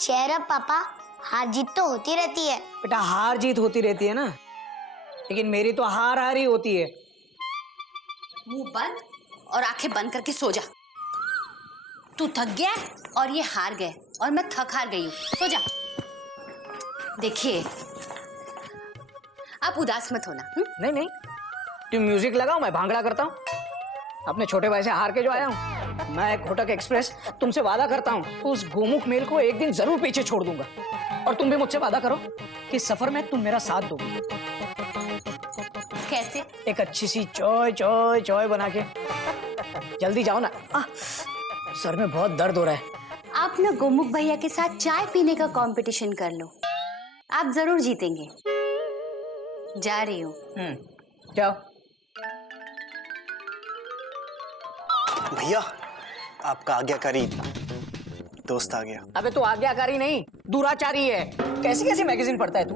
चेहरा पापा, हार जीत तो होती रहती है। बेटा हार जीत होती रहती है ना, लेकिन मेरी तो हार हार ही होती है। मुंह बंद और आंखें बंद करके सो जा। तू थक गया और ये हार गए और मैं थक हार गई हूँ। सो जा। देखिए, आप उदास मत होना। नहीं नहीं, तुम म्यूजिक लगाओ, मैं भांगड़ा करता हूँ। अपने छोटे भाई से हार के जो आया हूँ, मैं घोटक एक्सप्रेस तुमसे वादा करता हूँ उस गोमुख मेल को एक दिन जरूर पीछे छोड़ दूंगा। और तुम भी मुझसे वादा करो कि सफर में तुम मेरा साथ दोगे। कैसे? एक अच्छी सी चॉय चॉय चॉय बना के। जल्दी जाओ ना, सर में बहुत दर्द हो रहा है। आप ना गोमुख भैया के साथ चाय पीने का कंपटीशन कर लो, आप जरूर जीतेंगे। जा रही हूँ। जाओ। भैया, आपका आज्ञाकारी दोस्त आ गया। अबे तू आज्ञाकारी नहीं, दुराचारी है। कैसी कैसी मैगजीन पढ़ता है तू?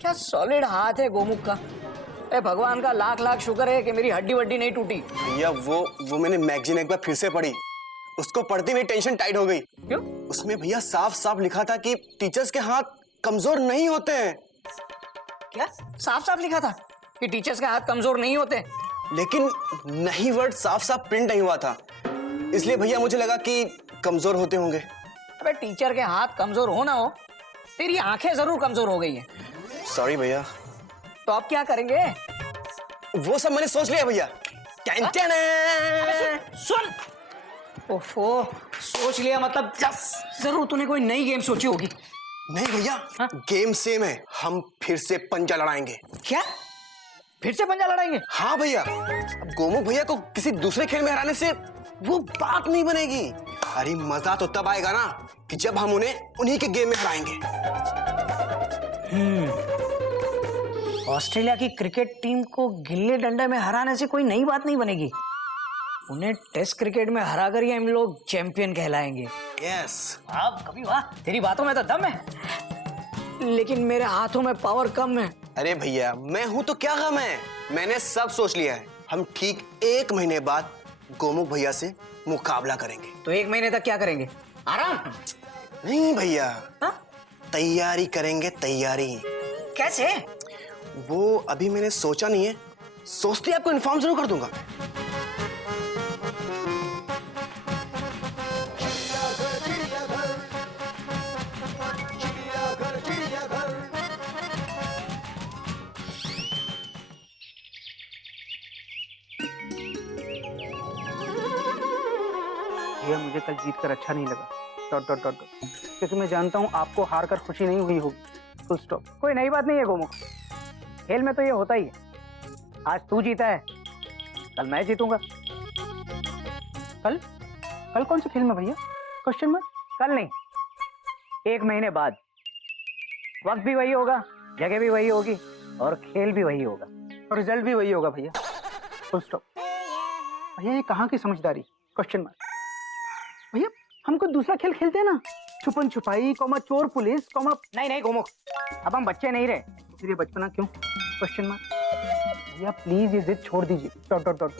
क्या सॉलिड हाथ है गोमुख का। अरे भगवान का लाख लाख शुक्र है कि मेरी हड्डी वड्डी नहीं टूटी। भैया वो मैंने मैगजीन एक बार फिर से पढ़ी, उसको पढ़ते मेरी टेंशन टाइट हो गई। क्यों? उसमें भैया साफ साफ लिखा था कि टीचर्स के हाथ कमजोर नहीं होते हैं। क्या साफ साफ लिखा था कि टीचर्स के हाथ कमजोर नहीं होते? लेकिन नहीं वर्ड साफ साफ प्रिंट नहीं हुआ था, इसलिए भैया मुझे लगा कि कमजोर होते होंगे। अबे टीचर के हाथ कमजोर हो ना हो, तेरी आंखें जरूर कमजोर हो गई हैं। सॉरी भैया। तो अब क्या करेंगे? वो सब मैंने सोच लिया भैया। सुन, ओफो, सोच लिया मतलब जरूर तूने कोई नई गेम सोची होगी। नहीं भैया, गेम सेम है, हम फिर से पंजा लड़ाएंगे। क्या? फिर से पंजा लड़ाएंगे? हाँ भैया, अब गोमुख भैया को किसी दूसरे खेल में हराने से वो बात नहीं बनेगी। अरे मजा तो तब आएगा ना कि जब हम उन्हें उन्हीं के गेम में हराएंगे। ऑस्ट्रेलिया की क्रिकेट टीम को गिल्ली डंडे में हराने से कोई नई बात नहीं बनेगी। उन्हें टेस्ट क्रिकेट में हराकर ही हम लोग चैंपियन कहलाएंगे। यस। अब कभी वाह, तेरी बातों में तो दम है, लेकिन मेरे हाथों में पावर कम है। अरे भैया, मैं हूं तो क्या गम है, मैंने सब सोच लिया है। हम ठीक 1 महीने बाद गोमुख भैया से मुकाबला करेंगे। तो 1 महीने तक क्या करेंगे? आराम? नहीं भैया, हा? तैयारी करेंगे, तैयारी। कैसे? वो अभी मैंने सोचा नहीं है, सोचते आपको इन्फॉर्म जरूर कर दूंगा। भैया मुझे कल जीत कर अच्छा नहीं लगा, डॉट डॉट डॉट डॉट, क्योंकि मैं जानता हूँ आपको हार कर खुशी नहीं हुई होगी। Full stop. कोई नई बात नहीं है गोमुख, खेल में तो ये होता ही है। आज तू जीता है, कल मैं जीतूंगा। कल? कल कौन से खेल में भैया? Question mark. कल नहीं, 1 महीने बाद। वक्त भी वही होगा, जगह भी वही होगी और खेल भी वही होगा और रिजल्ट भी वही होगा भैया। Full stop. भैया ये कहाँ की समझदारी? Question mark. भैया हम कोई दूसरा खेल खेलते हैं ना, छुपन छुपाई, कॉमा चोर पुलिस, कॉमा। नहीं नहीं गोमुख, अब हम बच्चे नहीं रहे, फिर ये बचपना क्यों? Question mark. भैया प्लीज ये जिद छोड़ दीजिए, डॉट डॉट डॉट।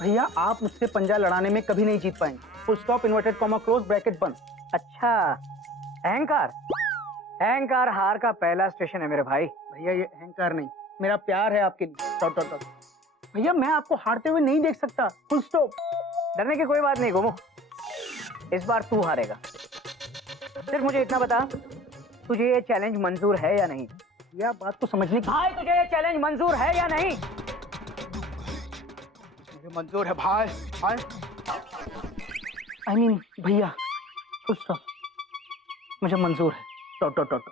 भैया आप मुझसे पंजा लड़ाने में कभी नहीं जीत पाएंगे। Full stop, inverted comma, close bracket बंद। अच्छा, अहंकार? अहंकार हार का पहला स्टेशन है मेरे भाई। भैया ये अहंकार नहीं, मेरा प्यार है आपके लिए, डॉट डॉट डॉट। भैया मैं आपको हारते हुए नहीं देख सकता। Full stop. डरने की कोई बात नहीं गोमुख, इस बार तू हारेगा। सिर्फ मुझे इतना बता, तुझे ये चैलेंज मंजूर है या नहीं? यह बात तो समझने की। भाई तुझे ये चैलेंज मंजूर है या नहीं? मुझे मंजूर है भाई। भाई आई मीन भैया, फुल स्टॉप, मुझे मंजूर है, डॉट डॉट डॉट।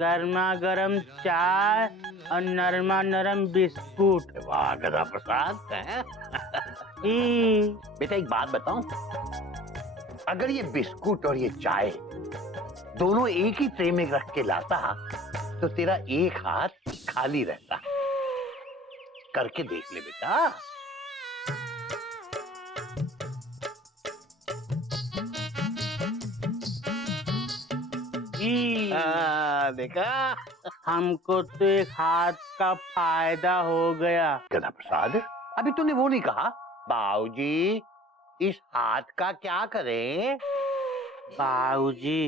गर्मा गर्म चाय और नरमा नरम बिस्कुट। वाह गदा प्रसाद है। बेटा एक बात बताऊं, अगर ये बिस्कुट और ये चाय दोनों एक ही ट्रे में रख के लाता तो तेरा एक हाथ खाली रहता। करके देख ले बेटा। देखा? हमको तो एक हाथ का फायदा हो गया। गधा प्रसाद, अभी तूने वो नहीं कहा। बाबूजी, इस हाथ का क्या करें? बाबूजी,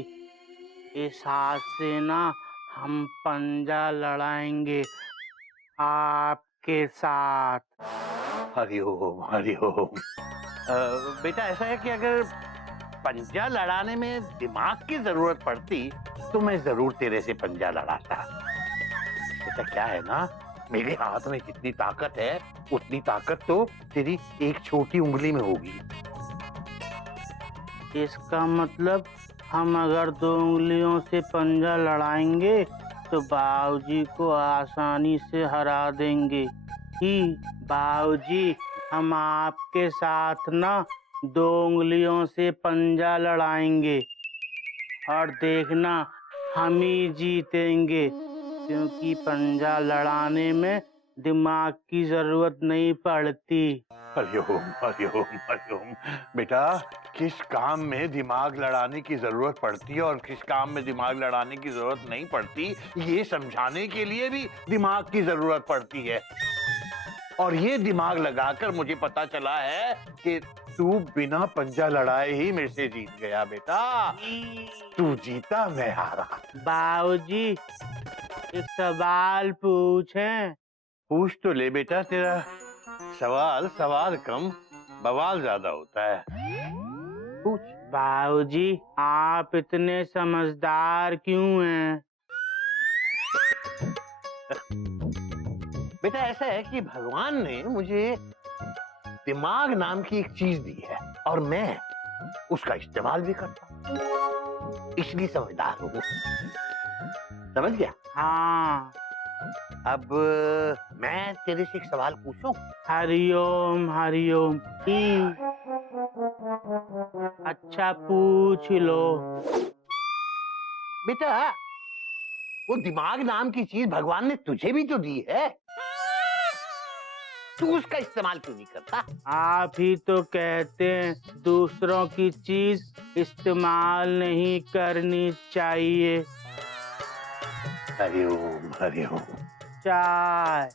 इस हाथ से ना हम पंजा लड़ाएंगे आपके साथ। हरिओम हरिओम। बेटा, ऐसा है कि अगर पंजा लड़ाने में दिमाग की जरूरत पड़ती तो मैं जरूर तेरे से पंजा लड़ाता। बेटा, क्या है ना, मेरे हाथ में जितनी ताकत है उतनी ताकत तो तेरी एक छोटी उंगली में होगी। इसका मतलब हम अगर 2 उंगलियों से पंजा लड़ाएंगे तो बाबूजी को आसानी से हरा देंगे। ही बाबूजी, हम आपके साथ ना 2 उंगलियों से पंजा लड़ाएंगे और देखना हम ही जीतेंगे, क्योंकि पंजा लड़ाने में दिमाग की जरूरत नहीं पड़ती। हरिओम हरिओम हरिओम। बेटा, किस काम में दिमाग लड़ाने की जरूरत पड़ती है और किस काम में दिमाग लड़ाने की जरूरत नहीं पड़ती, ये समझाने के लिए भी दिमाग की जरूरत पड़ती है। और ये दिमाग लगाकर मुझे पता चला है कि तू बिना पंजा लड़ाए ही मेरे से जीत गया। बेटा, तू जीता, मैं हारा। बाबूजी, एक सवाल पूछें? पूछ तो ले बेटा, तेरा सवाल कम, बवाल ज्यादा होता है। पूछ। बाबूजी, आप इतने समझदार क्यों हैं? बेटा, ऐसा है कि भगवान ने मुझे दिमाग नाम की एक चीज दी है और मैं उसका इस्तेमाल भी करता हूँ, इसलिए समझदार हूँ। समझ गया? हाँ। अब मैं तेरे से एक सवाल पूछूं? हरिओम हरिओम। ही। अच्छा, पूछ लो। बेटा, वो दिमाग नाम की चीज भगवान ने तुझे भी तो दी है, तू उसका इस्तेमाल क्यों नहीं करता? आप ही तो कहते हैं दूसरों की चीज इस्तेमाल नहीं करनी चाहिए। हरिओम हरिओम। चाय।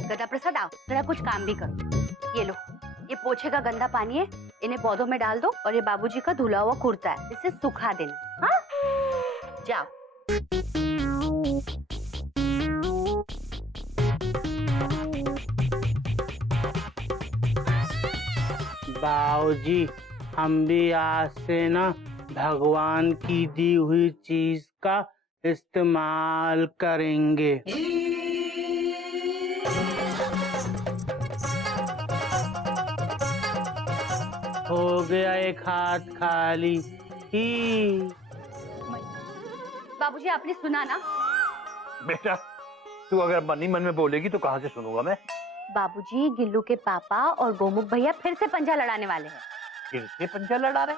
गधा प्रसाद, आओ जरा कुछ काम भी करो। ये लो, ये पोछे का गंदा पानी है, इन्हें पौधों में डाल दो। और ये बाबूजी का धुला हुआ कुर्ता है, इसे सुखा देना। हाँ, जाओ। बाबूजी, हम भी आज से ना भगवान की दी हुई चीज का इस्तेमाल करेंगे। हो गया एक हाथ खाली। ही। बाबूजी, आपने सुना ना? बेटा, तू अगर मन ही मन में बोलेगी तो कहाँ से सुनूंगा मैं? बाबूजी, गिल्लू के पापा और गोमुख भैया फिर से पंजा लड़ाने वाले हैं। फिर से पंजा लड़ा रहे?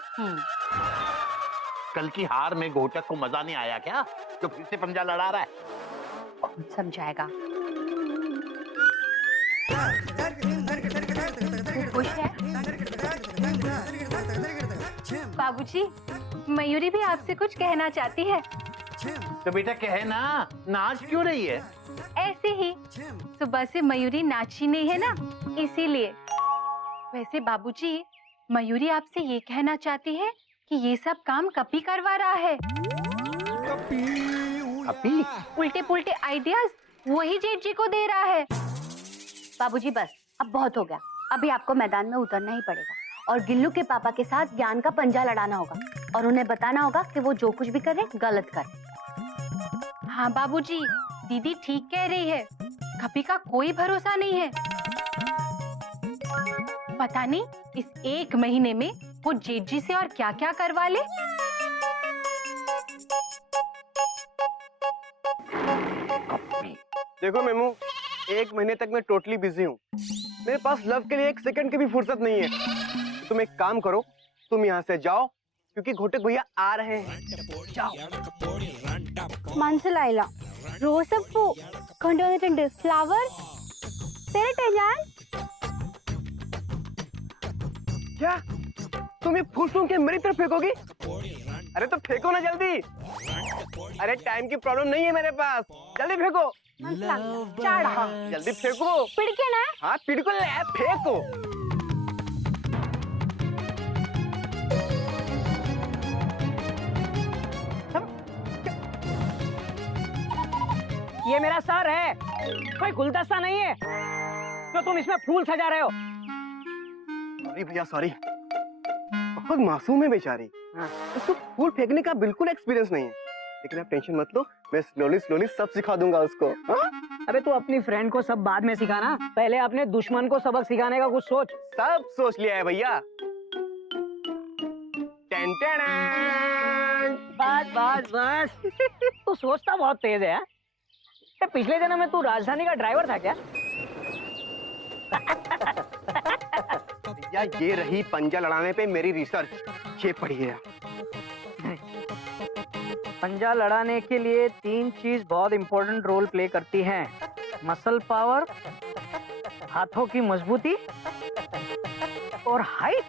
कल की हार में घोटक को मजा नहीं आया क्या, तो फिर से पंजा लड़ा रहा है? कौन समझाएगा? वो खुश है। बाबूजी, मयूरी भी आपसे कुछ कहना चाहती है। तो बेटा कहे ना, नाच क्यों रही है? ऐसे ही, सुबह से मयूरी नाची नहीं है ना, इसीलिए। वैसे बाबूजी, मयूरी आपसे ये कहना चाहती है कि ये सब काम कपी करवा रहा है। कपी? उल्टे पुल्टे आइडियाज वही जेठ जी को दे रहा है। बाबूजी, बस अब बहुत हो गया। अभी आपको मैदान में उतरना ही पड़ेगा और गिल्लू के पापा के साथ ज्ञान का पंजा लड़ाना होगा और उन्हें बताना होगा कि वो जो कुछ भी करे गलत करे। हाँ बाबूजी, दीदी ठीक कह रही है, कपी का कोई भरोसा नहीं है। पता नहीं इस 1 महीने में वो जेठ जी से और क्या क्या करवा ले। देखो मेमू, 1 महीने तक मैं टोटली बिजी हूँ। मेरे पास लव के लिए 1 सेकंड की भी फुर्सत नहीं है। तुम एक काम करो, तुम यहाँ से जाओ क्योंकि घोटक भैया आ रहे हैं। जाओ। മനസ്സിലായില്ല റോസപ്പൂ കൊണ്ടുവന്നിട്ടുണ്ട് ഫ്ലവർ തരട്ടെ ഞാൻ क्या तुम ये फूल सूंघ के मेरी तरफ फेंकोगी? अरे तो फेंको ना जल्दी। अरे टाइम की प्रॉब्लम नहीं है मेरे पास, जल्दी फेंको। चढ़ा जल्दी फेंको। पिड़के ना हाँ बिल्कुल फेंको। ये मेरा सर है, कोई गुलदस्ता नहीं है जो तुम इसमें फूल सजा रहे हो। सॉरी भैया सॉरी, बहुत मासूम है बेचारी। उसको फूल फेंकने का बिल्कुल एक्सपीरियंस नहीं है, लेकिन आप टेंशन मत लो, मैं स्लोली स्लोली सब सिखा दूंगा उसको। हाँ? अबे तू अपनी फ्रेंड को सब बाद में सिखाना, पहले अपने दुश्मन को सबक सिखाने का कुछ सोच। सब सोच लिया है भैया। Ten ten. बस बस बस तू सोचता बहुत तेज है। क्या पिछले जन्म में तू राजधानी का ड्राइवर था क्या? भैया ये रही पंजा लड़ाने पे मेरी रिसर्च, ये पढ़िए। पंजा लड़ाने के लिए 3 चीज बहुत इंपॉर्टेंट रोल प्ले करती हैं: मसल पावर, हाथों की मजबूती और हाइट।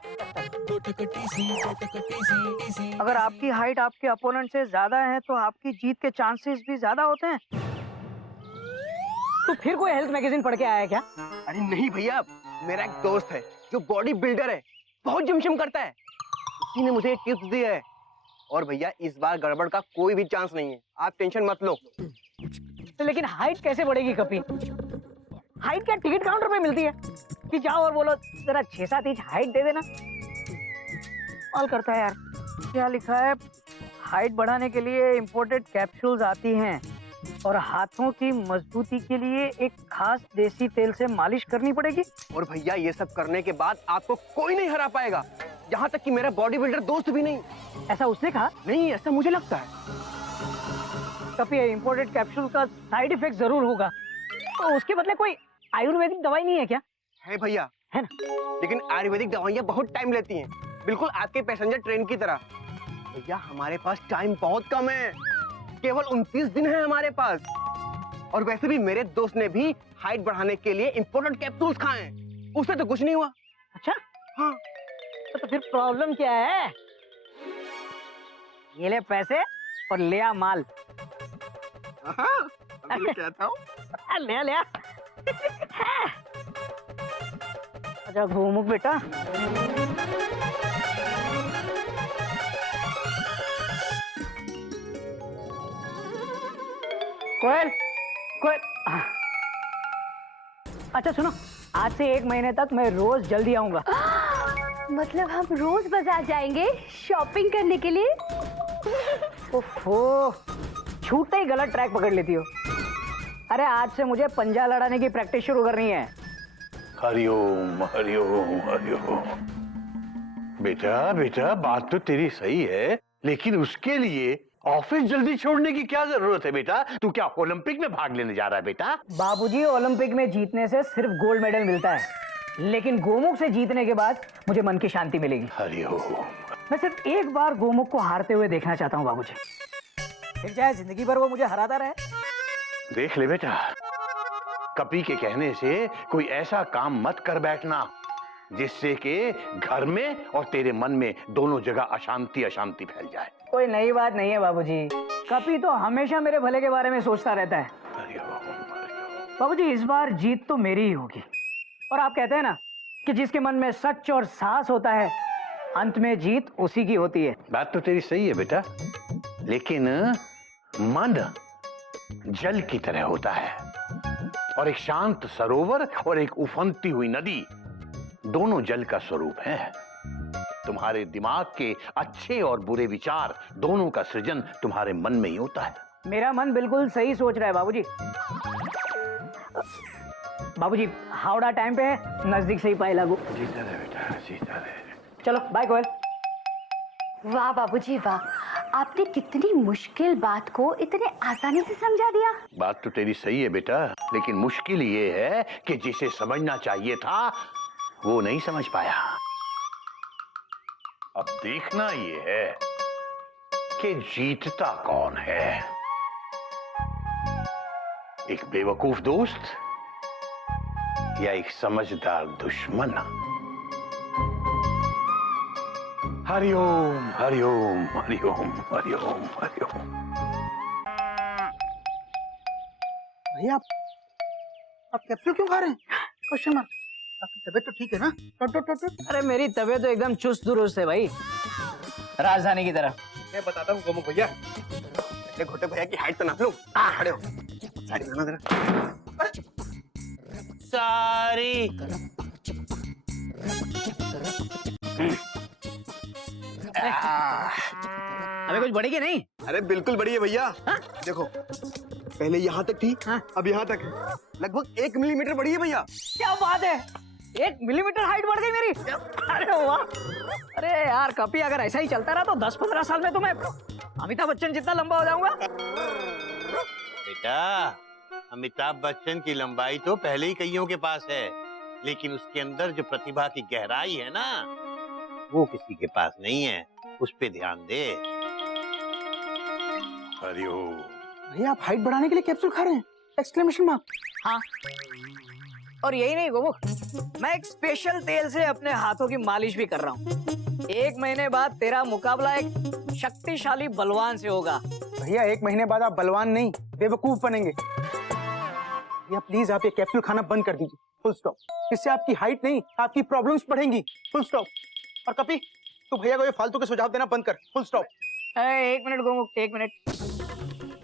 अगर आपकी हाइट आपके अपोनेंट से ज्यादा है तो आपकी जीत के चांसेस भी ज्यादा होते हैं। तो फिर कोई हेल्थ मैगजीन पढ़ के आया क्या? अरे नहीं भैया, मेरा एक दोस्त है जो बॉडी बिल्डर है, बहुत जिम शिम करता है, उसी ने मुझे टिप्स दी है। और भैया इस बार गड़बड़ का कोई भी चांस नहीं है, आप टेंशन मत लो। तो लेकिन हाइट कैसे बढ़ेगी कपी? हाइट क्या टिकट काउंटर पे मिलती है कि जाओ और बोलो जरा 6-7 इंच हाइट दे देना? कॉल करता है यार। क्या लिखा है? हाइट बढ़ाने के लिए इंपोर्टेड कैप्सूल्स आती हैं और हाथों की मजबूती के लिए एक खास देसी तेल से मालिश करनी पड़ेगी। और भैया ये सब करने के बाद आपको कोई नहीं हरा पाएगा, यहाँ तक कि मेरा बॉडी बिल्डर दोस्त भी नहीं। ऐसा उसने कहा? नहीं, ऐसा मुझे लगता है। कभी इंपोर्टेड कैप्सूल का साइड इफेक्ट जरूर होगा, तो उसके बदले कोई आयुर्वेदिक दवाई नहीं है क्या? है भैया, है ना? लेकिन आयुर्वेदिक दवाइयाँ बहुत टाइम लेती हैं, बिल्कुल आपके पैसेंजर ट्रेन की तरह। भैया हमारे पास टाइम बहुत कम है, केवल 29 दिन है हमारे पास। और वैसे भी मेरे दोस्त ने भी हाइट बढ़ाने के लिए इंपोर्टेड कैप्सूल्स खाए, उससे तो कुछ नहीं हुआ। अच्छा हाँ। तो फिर प्रॉब्लम क्या है? ये ले पैसे और ले आ माल। हाँ, अभी मैं कहता हूँ। ले ले। अच्छा घूमुक बेटा। कोयल कोयल। अच्छा सुनो, आज से 1 महीने तक मैं रोज जल्दी आऊंगा। मतलब हम रोज बाजार जाएंगे शॉपिंग करने के लिए? ओहो, छूटते ही गलत ट्रैक पकड़ लेती हो। अरे आज से मुझे पंजा लड़ाने की प्रैक्टिस शुरू करनी है। हरिओम हरिओम हरिओम। बेटा बेटा बात तो तेरी सही है, लेकिन उसके लिए ऑफिस जल्दी छोड़ने की क्या जरूरत है बेटा? तू क्या ओलंपिक में भाग लेने जा रहा है बेटा? बाबूजी ओलंपिक में जीतने से सिर्फ गोल्ड मेडल मिलता है, लेकिन गोमुख से जीतने के बाद मुझे मन की शांति मिलेगी। हरिओम। मैं सिर्फ एक बार गोमुख को हारते हुए देखना चाहता हूँ बाबूजी, फिर चाहे जिंदगी भर वो मुझे हराता रहे। देख ले बेटा, कपी के कहने से कोई ऐसा काम मत कर बैठना जिससे कि घर में और तेरे मन में दोनों जगह अशांति अशांति फैल जाए। कोई नई बात नहीं है बाबूजी, कपी तो हमेशा मेरे भले के बारे में सोचता रहता है। बाबूजी इस बार जीत तो मेरी ही होगी। और आप कहते हैं ना कि जिसके मन में सच और साहस होता है अंत में जीत उसी की होती है। बात तो तेरी सही है बेटा, लेकिन मन जल की तरह होता है और एक शांत सरोवर और एक उफनती हुई नदी दोनों जल का स्वरूप है। तुम्हारे दिमाग के अच्छे और बुरे विचार दोनों का सृजन तुम्हारे मन में ही होता है। मेरा मन बिल्कुल सही सोच रहा है बाबूजी। बाबूजी हावड़ा टाइम पे है, नजदीक से ही पाए लागू। जीता रहे बेटा, जीता रहे। चलो बाय कोयल। वाह बाबूजी वाह, आपने कितनी मुश्किल बात को इतने आसानी से समझा दिया। बात तो तेरी सही है बेटा, लेकिन मुश्किल ये है कि जिसे समझना चाहिए था वो नहीं समझ पाया। अब देखना ये है कि जीतता कौन है, एक बेवकूफ दोस्त या एक समझदार दुश्मन। हरिओम हरिओम हरिओम हरिओम हरिओम। भैया आप कैप्सूल क्यों खा रहे हैं? Question mark. आपकी तबीयत तो ठीक है ना? Dot dot dot dot. अरे मेरी तबीयत तो एकदम चुस्त दुरुस्त है भाई, राजधानी की तरह। मैं बताता हूँ गोमुख भैया, पहले घोटक भैया की हाइट तो नाप लो। खड़े हो, साड़ी पहना जरा। सारी अबे कुछ बढ़ेगी नहीं? अरे बिल्कुल बड़ी है भैया। देखो पहले यहाँ तक थी, हाँ? अब यहाँ तक है। लगभग 1 मिलीमीटर बड़ी है भैया। क्या बात है, 1 मिलीमीटर हाइट बढ़ गई मेरी। अरे वाह। अरे यार कपी, अगर ऐसा ही चलता रहा तो 10-15 साल में तो मैं अमिताभ बच्चन जितना लंबा हो जाऊंगा। बेटा, अमिताभ बच्चन की लंबाई तो पहले ही कईयों के पास है, लेकिन उसके अंदर जो प्रतिभा की गहराई है ना, वो किसी के पास नहीं है। उस पे ध्यान दे। हरिओम। भैया आप हाइट बढ़ाने के लिए कैप्सूल खा रहे हैं? Exclamation mark. हाँ, और यही नहीं गोमुख, मैं एक स्पेशल तेल से अपने हाथों की मालिश भी कर रहा हूँ। 1 महीने बाद तेरा मुकाबला एक शक्तिशाली बलवान से होगा। भैया 1 महीने बाद आप बलवान नहीं बेवकूफ बनेंगे। भैया प्लीज आप ये कैप्सूल खाना बंद कर दीजिए, फुल स्टॉप। इससे आपकी हाइट नहीं, आपकी प्रॉब्लम्स बढ़ेंगी, फुल स्टॉप। और कपी, तू भैया को ये फालतू के सुझाव देना बंद कर, full stop. 1 minute Gomukh, 1 minute.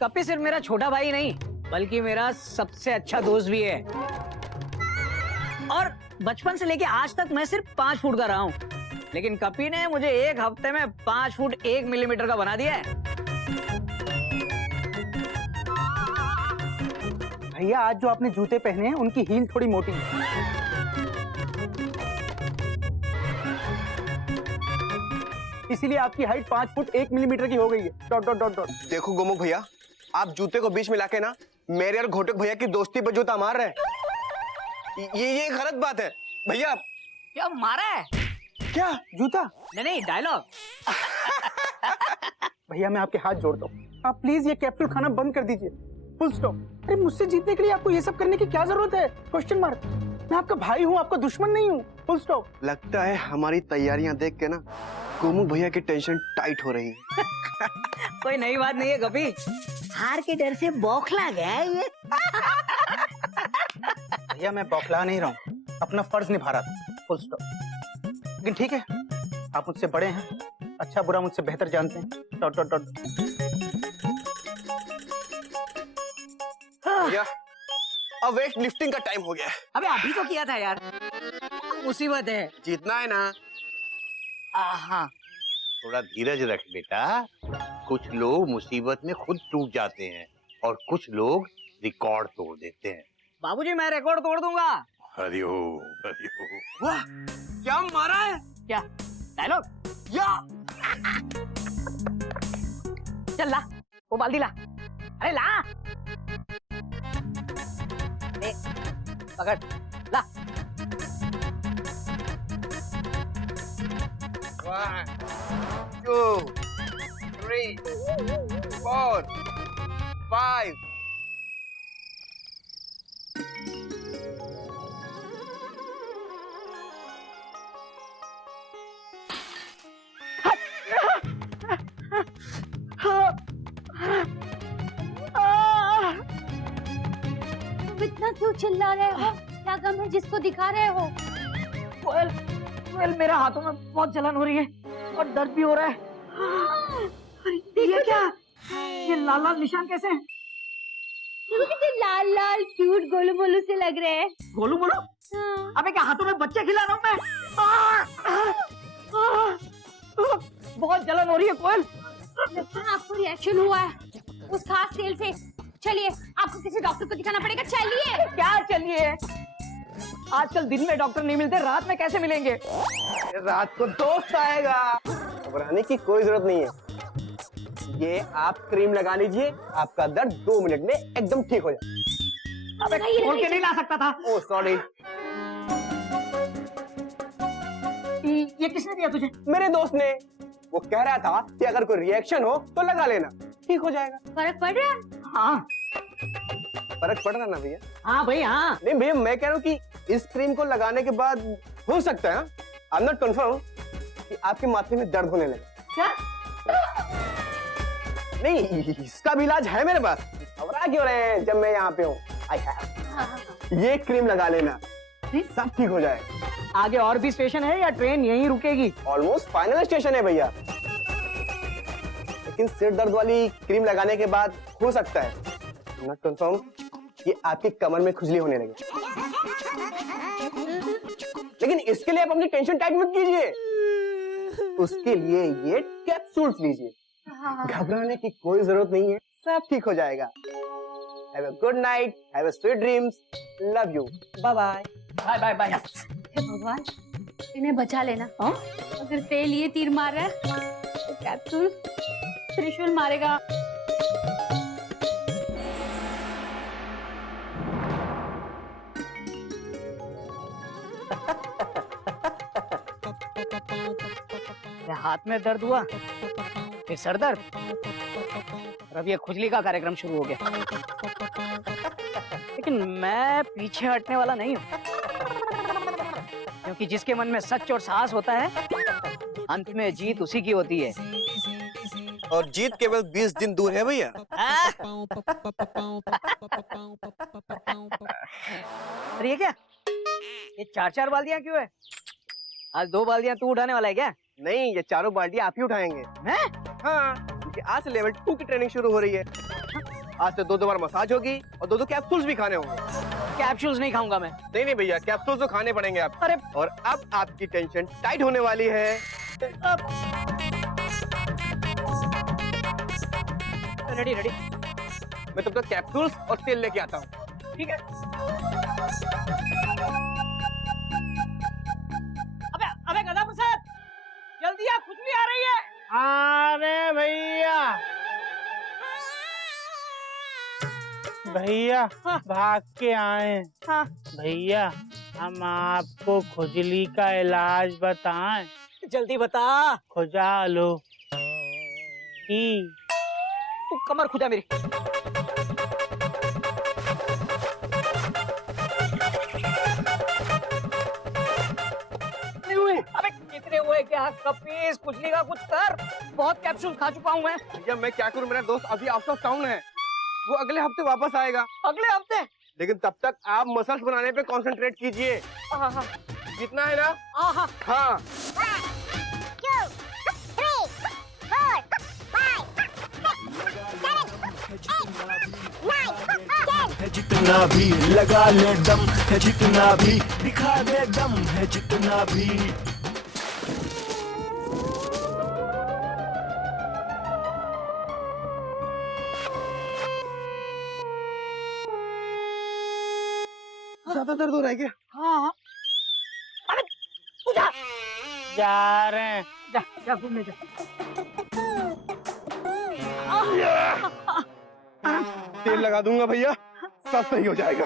कपी सिर्फ मेरा छोटा भाई नहीं, बल्कि मेरा सबसे अच्छा दोस्त भी है। और बचपन से लेके आज तक मैं सिर्फ 5 फुट का रहा हूँ, लेकिन कपी ने मुझे 1 हफ्ते में 5 फुट 1 मिलीमीटर का बना दिया है। भैया आज जो आपने जूते पहने हैं उनकी हील थोड़ी मोटी है। इसीलिए आपकी हाइट 5 फुट 1 मिलीमीटर की हो गई है। Dot dot dot dot. देखो गोमुख भैया, आप जूते को बीच में लाके ना मेरे और घोटक भैया की दोस्ती पर जूता मार रहे हैं। ये गलत बात है भैया। क्या मारा है? क्या जूता? नहीं, डायलॉग। भैया मैं आपके हाथ जोड़ता हूँ, आप प्लीज ये कैप्सूल खाना बंद कर दीजिए, फुल स्टॉप। अरे मुझसे जीतने के लिए आपको ये सब करने की क्या जरूरत है? Question mark. मैं आपका भाई हूँ, आपका दुश्मन नहीं हूँ, फुल स्टॉप। लगता है हमारी तैयारियां देख के ना गोमुख भैया की टेंशन टाइट हो रही है। कोई नई बात नहीं है कपी, हार के डर से बौखला गया है ये। भैया मैं बौखला नहीं रहा हूँ, अपना फर्ज निभा रहा था, फुल स्टॉप। लेकिन ठीक है, आप मुझसे बड़े हैं, अच्छा बुरा मुझसे बेहतर जानते हैं। Dot dot dot. भैया अब वेट लिफ्टिंग का टाइम हो गया है। अबे अभी तो किया था यार, मुसीबत है। जीतना है ना। हाँ, थोड़ा धीरज रख बेटा। कुछ लोग मुसीबत में खुद टूट जाते हैं और कुछ लोग रिकॉर्ड तोड़ देते हैं। बाबूजी मैं रिकॉर्ड तोड़ दूंगा। हरिओम हरिओम। वाह क्या मारा है। क्या डायलॉग? या चल ला वो बाल्टी ला। अरे ला, ए, पकड़ ला। 1 2 3 4 5। तुम इतना क्यों चिल्ला रहे हो? क्या गम है जिसको दिखा रहे हो? कोयल मेरे हाथों में बहुत जलन हो रही है और दर्द भी हो रहा है। ये क्या, ये लाल लाल निशान कैसे हैं? देखो कितने लाल लाल क्यूट गोलू मोलू से लग रहे हैं। गोलू बोलो? हाँ। अबे क्या हाथों में बच्चे खिला रहा हूँ मैं? बहुत जलन हो रही है कोयल। लगता है आपको रिएक्शन हुआ है उस खास तेल से। चलिए आपको किसी डॉक्टर को दिखाना पड़ेगा, चलिए। क्या चलिए, आजकल दिन में डॉक्टर नहीं मिलते, रात में कैसे मिलेंगे? रात को दोस्त आएगा, घबराने की कोई जरूरत नहीं है। ये आप क्रीम लगा लीजिए, आपका दर्द 2 मिनट में एकदम ठीक हो जाए। अबे खोल के नहीं ला सकता था। Oh sorry. ये किसने दिया तुझे? मेरे दोस्त ने। वो कह रहा था कि अगर कोई रिएक्शन हो तो लगा लेना, ठीक हो जाएगा। फर्क पड़ रहा है? हाँ फर्क पड़ रहा ना भैया? हाँ भाई हाँ। नहीं भैया मैं कह रहा हूँ कि इस क्रीम को लगाने के बाद हो सकता है, आई एम नॉट कंफर्म, कि आपके माथे में दर्द होने लगे। क्या? नहीं, इसका भी इलाज है मेरे पास। घबरा क्यों रहे हैं जब मैं यहाँ पे हूँ। ये क्रीम लगा लेना, सब ठीक हो जाएगा। आगे और भी स्टेशन है या ट्रेन यहीं रुकेगी? ऑलमोस्ट फाइनल स्टेशन है भैया, लेकिन सिर दर्द वाली क्रीम लगाने के बाद हो सकता है, नॉट कंफर्म, कि आपकी कमर में खुजली होने लगे। लेकिन इसके लिए आप अपनी टेंशन टाइट मत कीजिए, उसके लिए ये कैप्सूल्स लीजिए। घबराने की कोई जरूरत नहीं है, सब ठीक हो जाएगा। Have a good night, have a sweet dreams, love you, bye bye. Bye bye bye. हे भगवान, इन्हें बचा लेना। अगर तेल ये तीर मार रहा है तो कैप्सूल त्रिशूल मारेगा। हाथ में दर्द हुआ, फिर सर दर्द, और अब ये खुजली का कार्यक्रम शुरू हो गया। लेकिन मैं पीछे हटने वाला नहीं हूँ, क्योंकि जिसके मन में सच और साहस होता है, अंत में जीत उसी की होती है। और जीत केवल 20 दिन दूर है भैया। अरे ये क्या, ये 4-4 बाल्टियां क्यों है? आज 2 बाल्टियां तू उठाने वाला है क्या? नहीं, ये चारों बाल्टियां आप ही उठाएंगे। मैं? हाँ, क्योंकि आज से लेवल 2 की ट्रेनिंग शुरू हो रही है। आज से 2 बार मसाज होगी और 2 कैप्सूल्स भी खाने होंगे। कैप्सूल्स नहीं खाऊंगा मैं। नहीं भैया, कैप्सूल्स तो खाने पड़ेंगे आप। अरे और अब आपकी टेंशन टाइट होने वाली है। Ready ready. मैं तब तक कैप्सूल्स और तेल लेके आता हूँ। ठीक है। अबे गधा प्रसाद, जल्दी आ, खुजली आ रही है। अरे भैया, भैया भाग के आए। हाँ। भैया, हम आपको खुजली का इलाज बताएं? जल्दी बता। खुजा लो। तू कमर खुजा मेरी। अबे कितने हुए क्या? कपीस, खुजली का कुछ कर। बहुत कैप्सूल खा चुका हूँ मैं। भैया मैं क्या करूँ, मेरा दोस्त अभी आउट ऑफ टाउन है, वो अगले हफ्ते वापस आएगा। अगले हफ्ते? लेकिन तब तक आप मसल्स बनाने पे कंसंट्रेट कीजिए। जितना है ना। हाँ। है जितना भी लगा ले दम, है जितना भी दिखा दे दम, है जितना भी। ज्यादा दर्द हो रहा है क्या? हाँ। अबे तू जा। जा रहे हैं। जा घूमने जा। तेल लगा दूंगा भैया, सब सही हो जाएगा।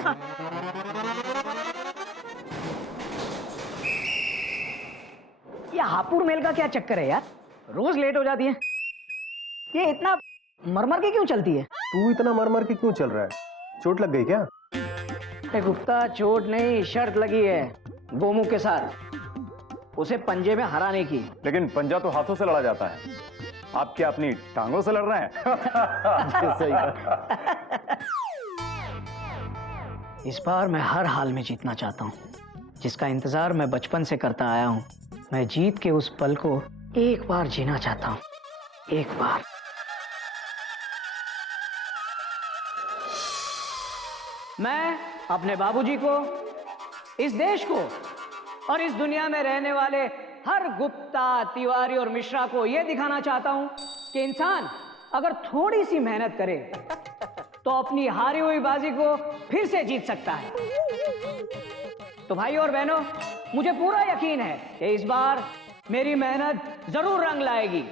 ये हापुड़ मेल का क्या चक्कर है यार? रोज लेट हो जाती है। ये इतना मरमर के क्यों चलती है? तू इतना मर के क्यों चल रहा है? चोट लग गई क्या? अरे गुप्ता, चोट नहीं, शर्त लगी है गोमुख के साथ, उसे पंजे में हराने की। लेकिन पंजा तो हाथों से लड़ा जाता है, आप क्या अपनी टांगों से लड़ रहे हैं? सही है। इस बार मैं हर हाल में जीतना चाहता हूँ, जिसका इंतजार मैं बचपन से करता आया हूँ। मैं जीत के उस पल को एक बार जीना चाहता हूँ, एक बार। मैं अपने बाबूजी को, इस देश को और इस दुनिया में रहने वाले हर गुप्ता, तिवारी और मिश्रा को यह दिखाना चाहता हूं कि इंसान अगर थोड़ी सी मेहनत करे तो अपनी हारी हुई बाजी को फिर से जीत सकता है। तो भाई और बहनों, मुझे पूरा यकीन है कि इस बार मेरी मेहनत जरूर रंग लाएगी।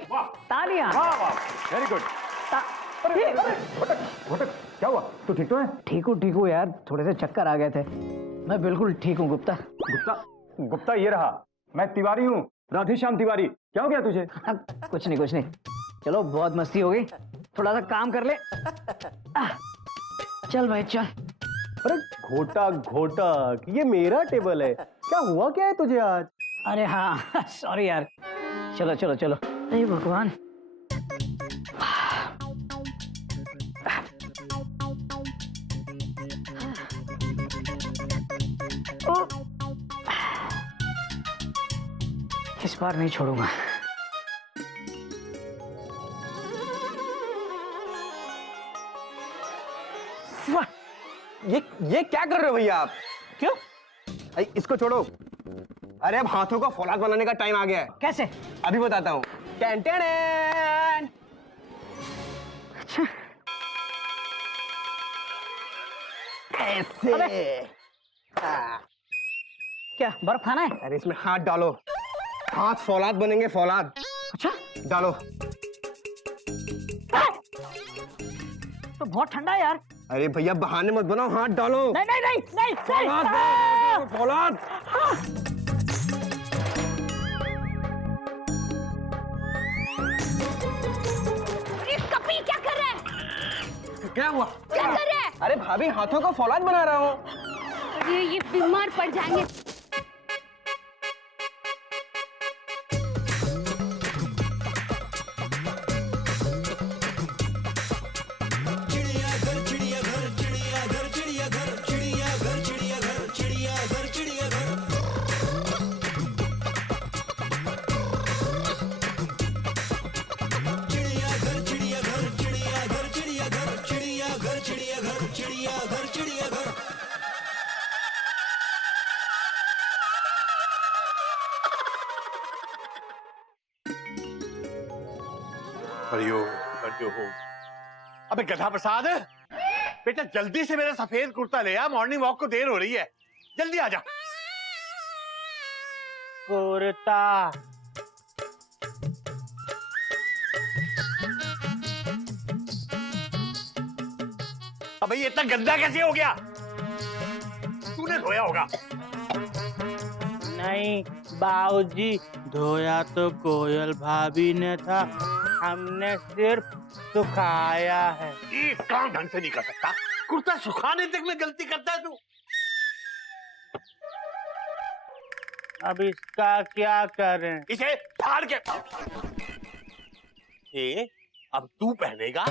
तालियां। Very good. घोटक, क्या हुआ? तू ठीक तो है? ठीक हूँ यार, थोड़े से चक्कर आ गए थे। मैं बिल्कुल ठीक हूँ गुप्ता। गुप्ता ये रहा, मैं तिवारी हूँ, राधेश्याम तिवारी। क्या हो गया तुझे? कुछ नहीं। चलो बहुत मस्ती हो गई, थोड़ा सा काम कर ले। चल भाई चल। अरे घोटक, ये मेरा टेबल है, क्या हुआ क्या है तुझे आज? अरे हाँ सॉरी यार, चलो चलो चलो, अरे भगवान। इस बार नहीं छोड़ूंगा। वाह, ये क्या कर रहे हो भैया आप? क्यों? अरे इसको छोड़ो। अरे अब हाथों का फौलाद बनाने का टाइम आ गया है। कैसे? अभी बताता हूँ। Ten ten. अच्छा, ऐसे। क्या बर्फ खाना है? अरे इसमें हाथ डालो, हाथ फौलाद बनेंगे, फौलाद। अच्छा, डालो। तो बहुत ठंडा है यार। अरे भैया बहाने मत बनाओ, हाथ डालो। नहीं नहीं नहीं नहीं, फौलाद नहीं। बनो, फौलाद। कपी क्या कर रहा है? क्या हुआ? क्या कर रहा है? अरे भाभी हाथों का फौलाद बना रहा हूँ। अरे ये बीमार पड़ जाएंगे। हरिओम हरिओम। अबे गधा प्रसाद, बेटा जल्दी से मेरा सफेद कुर्ता ले आ, मॉर्निंग वॉक को देर हो रही है, जल्दी आ जा। कुर्ता अबे ये इतना गंदा कैसे हो गया? तूने धोया होगा। नहीं बाबूजी, धोया तो कोयल भाभी ने था, हमने सिर्फ सुखाया है। ये काम ढंग से नहीं कर सकता, कुर्ता सुखाने तक में गलती करता है तू। अब इसका क्या करें? इसे फाड़ के ये अब तू पहनेगा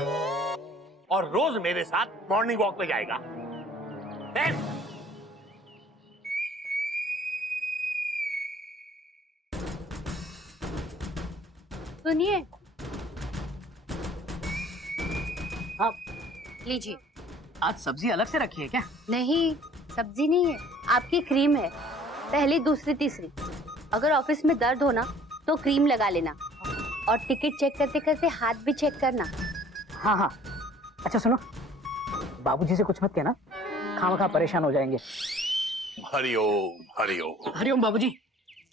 और रोज मेरे साथ मॉर्निंग वॉक पे जाएगा। सुनिए, हाँ, लीजिए। आज सब्जी अलग से रखी है क्या? नहीं, सब्जी नहीं है, आपकी क्रीम है, पहली दूसरी तीसरी। अगर ऑफिस में दर्द हो ना तो क्रीम लगा लेना, और टिकट चेक करते करते हाथ भी चेक करना। हाँ हाँ। अच्छा सुनो, बाबूजी से कुछ मत कहना, खामखा परेशान हो जाएंगे। हरिओम हरिओम। हरिओम बाबूजी,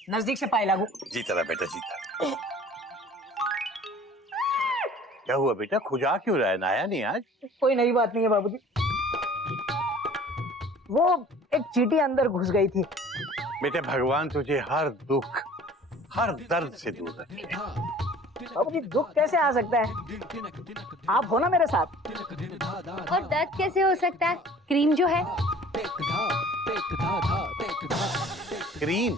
नजदीक से पाए लागू। जीता रहा बेटा, जीता। क्या हुआ बेटा, खुजा क्यों रहा है? नया नहीं आज? कोई नई बात नहीं है बाबूजी, वो एक चींटी अंदर घुस गई थी। बेटे भगवान तुझे हर दुख हर दर्द से दूर रखे। बाबूजी दुख कैसे आ सकता है, आप हो ना मेरे साथ। और दर्द कैसे हो सकता है? क्रीम जो है। क्रीम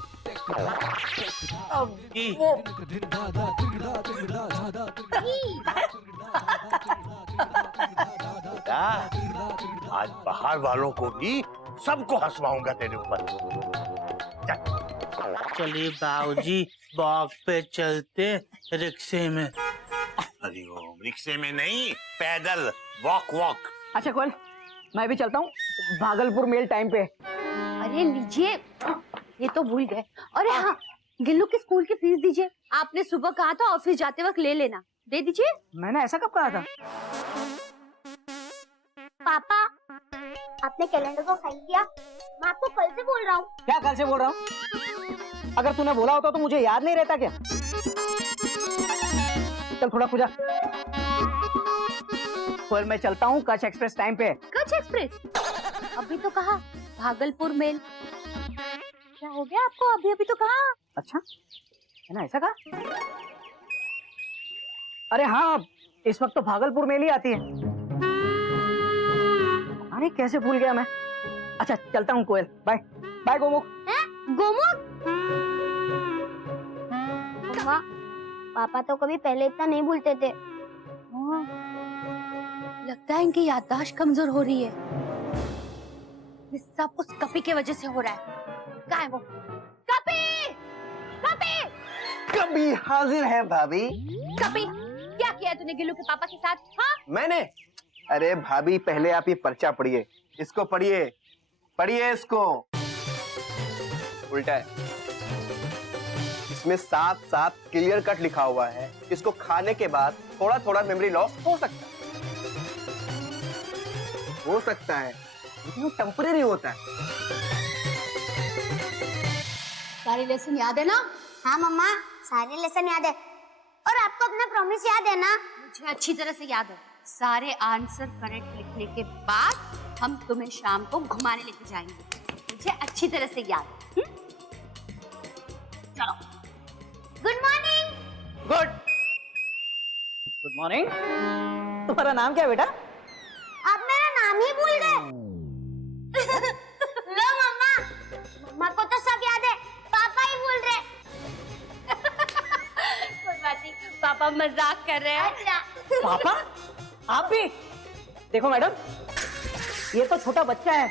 बेटा, आज बाहर वालों को भी सबको हंसवाऊंगा तेरे ऊपर। चलिए बाबूजी, वॉक पे चलते रिक्शे में। हरिओम, रिक्शे में नहीं, पैदल वॉक वॉक। अच्छा कोयल, मैं भी चलता हूँ भागलपुर मेल टाइम पे। अरे लीजिए, ये तो भूल गए। अरे हाँ, गिल्लू की स्कूल की फीस दीजिए, आपने सुबह कहा था ऑफिस जाते वक्त ले लेना। दे दीजिए। मैंने ऐसा कब कहा था? पापा, आपने कैलेंडर को साइन किया? मैं आपको कल से बोल रहा हूँ। क्या कल से बोल रहा हूँ? अगर तूने बोला होता तो मुझे याद नहीं रहता क्या? चल थोड़ा खुजा। कोयल मैं चलता हूँ कच्छ एक्सप्रेस टाइम पे। कच्छ एक्सप्रेस? अभी तो कहा भागलपुर मेल। क्या हो गया आपको? अभी अभी तो कहा। अच्छा, मैंने ऐसा कहा? अरे हाँ, इस वक्त तो भागलपुर मेल ही आती है। अरे कैसे भूल गया मैं। अच्छा चलता हूँ कोयल, बाय बाय गोमुख। गोमुख? पापा तो कभी पहले इतना नहीं भूलते थे। हाँ, लगता है इनकी याददाश्त कमजोर हो रही है। ये सब उस कपी की वजह से हो रहा है। कहाँ है वो? कपी! कपी! कभी हाजिर है भाभी। कपी! क्या किया है तूने गिल्लू के पापा के साथ? हाँ? मैंने? अरे भाभी पहले आप ये पर्चा पढ़िए, इसको पढ़िए, पढ़िए इसको। उल्टा है, इसमें साफ साफ क्लियर कट लिखा हुआ है, इसको खाने के बाद थोड़ा थोड़ा मेमोरी लॉस हो सकता है, लेकिन टेम्परेरी होता है। सारी लेसन याद है ना? हाँ मम्मा, सारे लेसन याद है। और आपको अपना प्रॉमिस याद है ना? मुझे अच्छी तरह से याद है। सारे आंसर करेक्ट लिखने के बाद हम तुम्हें शाम को घुमाने लेके जाएंगे। मुझे अच्छी तरह से याद है। चलो। Good morning. Good morning. तुम्हारा नाम क्या है बेटा? आप मेरा नाम ही भूल गए। लो मम्मा, मम्मा को तो सब याद है, पापा ही भूल रहे। कोई बात नहीं, पापा मजाक कर रहे हैं। अच्छा। पापा? आप भी? देखो मैडम, ये तो छोटा बच्चा है,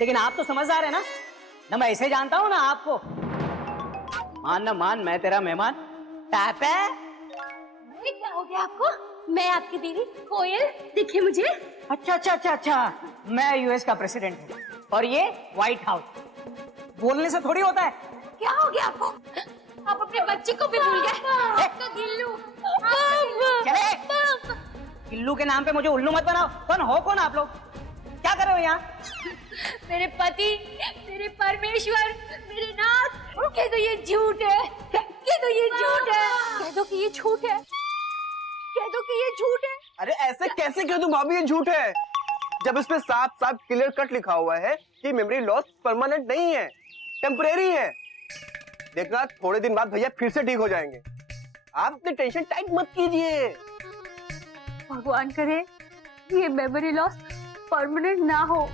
लेकिन आप तो समझदार है ना? ना मैं ऐसे जानता हूँ ना आपको। मान ना मान, मैं तेरा मेहमान। पापा? ये क्या हो गया आपको? मैं आपकी बीवी कोयल दिखे मुझे? अच्छा, मैं यूएस का प्रेसिडेंट हूँ और ये व्हाइट हाउस। बोलने से थोड़ी होता है। क्या हो गया आपको? आप अपने बच्चे को भी भूल गए। तो गिल्लू। चले। गिल्लू के नाम पे मुझे उल्लू मत बनाओ। कौन आप लोग? क्या कर रहे हो यहाँ? मेरे पति, मेरे परमेश्वर, मेरे नाथ, कह दो ये झूठ है। कह दो ये झूठ है। कह दो कि ये झूठ है। कह दो कि ये झूठ है। अरे ऐसे कैसे कह दूं भाभी, ये झूठ है, जब इसमें साफ साफ क्लियर कट लिखा हुआ है कि मेमोरी लॉस परमानेंट नहीं है, टेम्परेरी है। देखना थोड़े दिन बाद भैया फिर से ठीक हो जाएंगे। आप अपनी टेंशन टाइट मत कीजिए। भगवान करे ये मेमोरी लॉस परमानेंट ना हो।